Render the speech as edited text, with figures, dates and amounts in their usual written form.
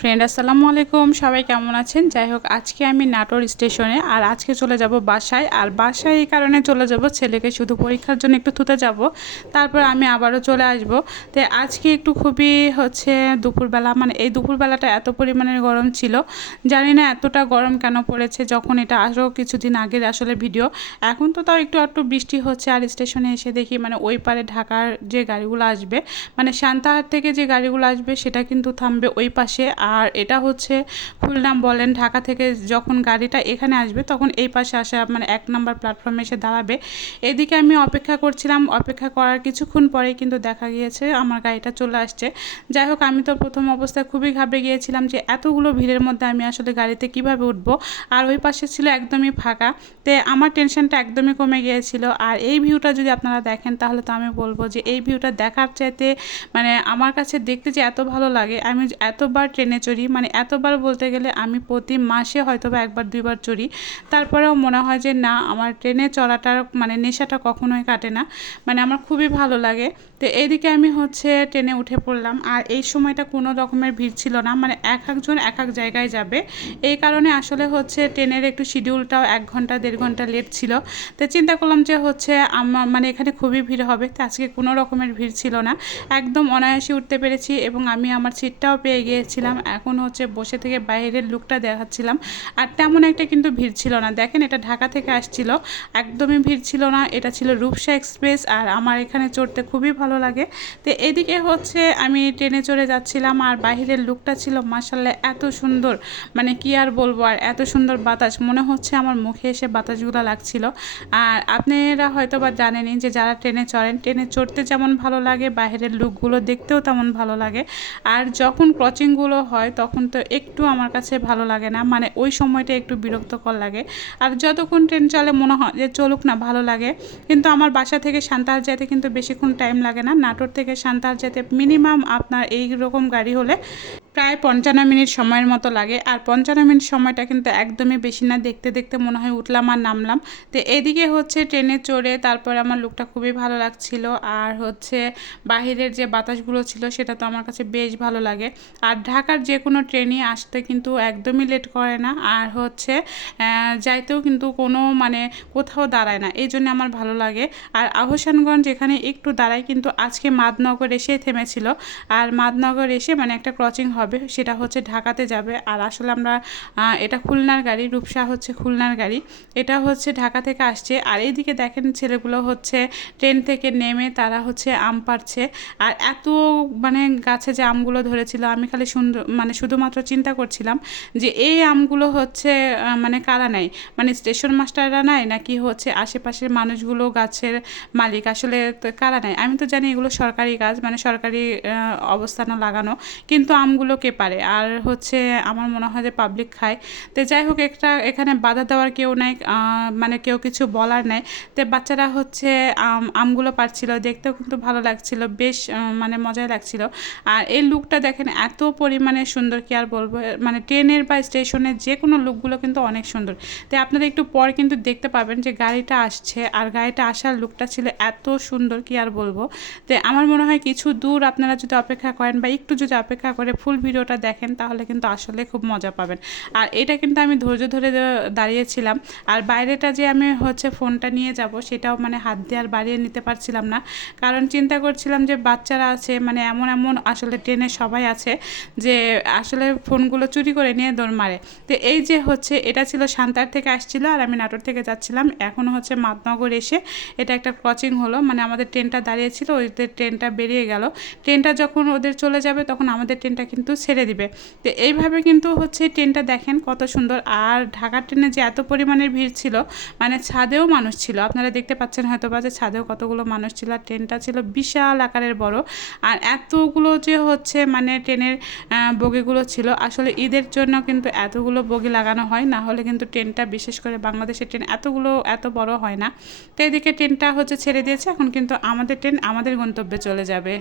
Friend, আসসালামু আলাইকুম। সবাই কেমন আছেন? যাই হোক, আজকে আমি নাটোর স্টেশনে, আর আজকে চলে যাব বাসায়। আর বাসায় এই কারণে চলে যাব, ছেলেকে শুধু পরীক্ষার জন্য একটু থুতে যাব, তারপর আমি আবারও চলে আসব। তো আজকে একটু খুবই দুপুরবেলা, মানে এই দুপুরবেলাটা এত পরিমাণের গরম ছিল, জানি না এতটা গরম কেন পড়েছে। যখন এটা আরও কিছুদিন আগের আসলে ভিডিও, এখন তো তাও একটু একটু বৃষ্টি হচ্ছে। আর স্টেশনে এসে দেখি মানে ওই পারে ঢাকার যে গাড়িগুলো আসবে, মানে সান্তাহার থেকে যে গাড়িগুলো আসবে সেটা কিন্তু থামবে ওই পাশে। আর এটা হচ্ছে খুলনা বলেন, ঢাকা থেকে যখন গাড়িটা এখানে আসবে তখন এই পাশে আসা মানে 1 নম্বর প্ল্যাটফর্মে এসে দাঁড়াবে। এদিকে আমি অপেক্ষা করছিলাম, অপেক্ষা করার কিছুক্ষণ পরেই কিন্তু দেখা গিয়েছে আমার গাড়িটা চলে আসছে। যাই হোক, আমি তো প্রথম অবস্থায় খুবই ঘাবড়ে গিয়েছিলাম যে এতগুলো ভিড়ের মধ্যে আমি আসলে গাড়িতে কিভাবে উঠবো। আর ওই পাশে ছিল একদমই ফাঁকা, তে আমার টেনশনটা একদমই কমে গিয়েছিল। আর এই ভিউটা যদি আপনারা দেখেন তাহলে তো আমি বলবো যে এই ভিউটা দেখার চাইতে মানে আমার কাছে দেখতে যে এত ভালো লাগে। আমি এতবার ট্রেনে চড়ি, মানে এতবার বলতে গেলে আমি প্রতি মাসে হয়তো বা 1-2বার চড়ি, তারপরেও মনে হয় যে না, আমার ট্রেনে চড়াটার মানে নেশাটা কখনোই কাটে না, মানে আমার খুবই ভালো লাগে। তো এইদিকে আমি ট্রেনে উঠে পড়লাম। আর এই সময়টা কোনো রকমের ভিড় ছিল না, মানে এক একজন এক এক জায়গায় যাবে, এই কারণে আসলে ট্রেনের একটু শিডিউলটাও 1 ঘন্টা 1.5 ঘন্টা লেট ছিল। তো চিন্তা করলাম যে আমার মানে এখানে খুবই ভিড় হবে, তো আজকে কোনো রকমের ভিড় ছিল না, একদম অনায়াসে উঠতে পেরেছি এবং আমি আমার সিটটাও পেয়ে গিয়েছিলাম। এখন বসে থেকে বাইরের লুকটা দেখাচ্ছিলাম। আর তেমন একটা কিন্তু ভিড় ছিল না। দেখেন, এটা ঢাকা থেকে আসছিল, একদমই ভিড় ছিল না। এটা ছিল রূপসা এক্সপ্রেস, আর আমার এখানে চড়তে খুবই ভালো লাগে। তো এদিকে আমি ট্রেনে চড়ে যাচ্ছিলাম, আর বাইরের লুকটা ছিল মাশাআল্লাহ এত সুন্দর, মানে কি আর বলবো। আর এত সুন্দর বাতাস, মনে হচ্ছে আমার মুখে এসে বাতাসগুলো লাগছিল। আর আপনারা হয়তো বা জানেনই যে যারা ট্রেনে চড়েন, ট্রেনে চড়তে যেমন ভালো লাগে, বাইরের লুকগুলো দেখতেও তেমন ভালো লাগে। আর যখন ক্রসিংগুলো হয় তখন তো একটু আমার কাছে ভালো লাগে না, মানে ওই সময়টা একটু বিরক্তকর লাগে। আর যতক্ষণ ট্রেন চলে মনে হয় যে চলুক না, ভালো লাগে। কিন্তু আমার বাসা থেকে সান্তাহার যেতে কিন্তু বেশিক্ষণ টাইম লাগে না। নাটোর থেকে সান্তাহার যেতে মিনিমাম আপনার এই রকম গাড়ি হলে প্রায় 55 মিনিট সময়ের মতো লাগে। আর 55 মিনিট সময়টা কিন্তু একদমই বেশি না, দেখতে দেখতে মনে হয় উঠলাম আর নামলাম। তো এদিকে ট্রেনে চড়ে তারপরে আমার লুকটা খুবই ভালো লাগছিল। আর বাহিরের যে বাতাসগুলো ছিল সেটা তো আমার কাছে বেশ ভালো লাগে। আর ঢাকার যে কোনো ট্রেনই আসতে কিন্তু একদমই লেট করে না, আর যাইতেও কিন্তু কোনো মানে কোথাও দাঁড়ায় না, এই জন্য আমার ভালো লাগে। আর আহসানগঞ্জ এখানে একটু দাঁড়ায়, কিন্তু আজকে মাদনগর এসে থেমেছিল। আর মাদনগর এসে মানে একটা ক্রসিং হবে, সেটা ঢাকাতে যাবে। আর আসলে আমরা এটা খুলনার গাড়ি, রূপসা খুলনার গাড়ি, এটা ঢাকা থেকে আসছে। আর এইদিকে দেখেন ছেলেগুলো ট্রেন থেকে নেমে তারা আম পাড়ছে। আর এত মানে গাছে যে আমগুলো ধরেছিল, আমি খালি মানে শুধুমাত্র চিন্তা করছিলাম যে এই আমগুলো মানে কারা নেয়, মানে স্টেশন মাস্টাররা নেয় নাকি আশেপাশের মানুষগুলো গাছের মালিক, আসলে কারা নেয়। আমি তো জানি এগুলো সরকারি কাজ, মানে সরকারি অবস্থানে লাগানো, কিন্তু আমগুলো কে পারে। আর আমার মনে হয় যে পাবলিক খায়। তো যাই হোক, এখানে বাধা দেওয়ার কেউ নাই, মানে কেউ কিছু বলার নাই। তো বাচ্চারা আমগুলো পারছিল, দেখতেও কিন্তু ভালো লাগছিল, বেশ মানে মজাই লাগছিল। আর এই লুকটা দেখেন এত পরিমাণে সুন্দর, কি আর বলবো, মানে ট্রেনের বা স্টেশনের যে কোনো লুকগুলো কিন্তু অনেক সুন্দর। তো আপনারা একটু পর কিন্তু দেখতে পাবেন যে গাড়িটা আসছে, আর গাড়িটা আসার লুকটা ছিল এত সুন্দর, কি আর বলবো। তো আমার মনে হয় কিছু দূর আপনারা যদি অপেক্ষা করেন বা একটু যদি অপেক্ষা করে ফুল ভিডিওটা দেখেন তাহলে কিন্তু আসলে খুব মজা পাবেন। আর এটা কিন্তু আমি ধৈর্য ধরে দাঁড়িয়েছিলাম। আর বাইরেটা যে আমি ফোনটা নিয়ে যাব সেটাও মানে হাত দিয়ে আর বাড়িয়ে নিতে পারছিলাম না, কারণ চিন্তা করছিলাম যে বাচ্চারা আছে, মানে এমন এমন আসলে ট্রেনে সবাই আছে যে আসলে ফোনগুলো চুরি করে নিয়ে দৌড় মারে। তো এই যে এটা ছিল সান্তাহার থেকে আসছিল, আর আমি নাটোর থেকে যাচ্ছিলাম। এখন মাদনগর এসে এটা একটা ক্রসিং হলো, মানে আমাদের ট্রেনটা দাঁড়িয়েছিল, ওদের ট্রেনটা বেরিয়ে গেল। ট্রেনটা যখন ওদের চলে যাবে তখন আমাদের ট্রেনটা কিন্তু ছেড়ে দিবে। তো এইভাবে কিন্তু ট্রেনটা দেখেন কত সুন্দর। আর ঢাকার ট্রেনে যে এত পরিমাণের ভিড় ছিল, মানে ছাদেও মানুষ ছিল, আপনারা দেখতে পাচ্ছেন হয়তো বা যে ছাদেও কতগুলো মানুষ ছিল। আর ট্রেনটা ছিল বিশাল আকারের বড়। আর এতগুলো যে মানে ট্রেনের বগিগুলো ছিল, আসলে ঈদের জন্য কিন্তু এতগুলো বগি লাগানো হয়, না হলে কিন্তু ট্রেনটা, বিশেষ করে বাংলাদেশের ট্রেন এত বড় হয় না। তো এদিকে ট্রেনটা ছেড়ে দিয়েছে, এখন কিন্তু আমাদের ট্রেন আমাদের গন্তব্যে চলে যাবে।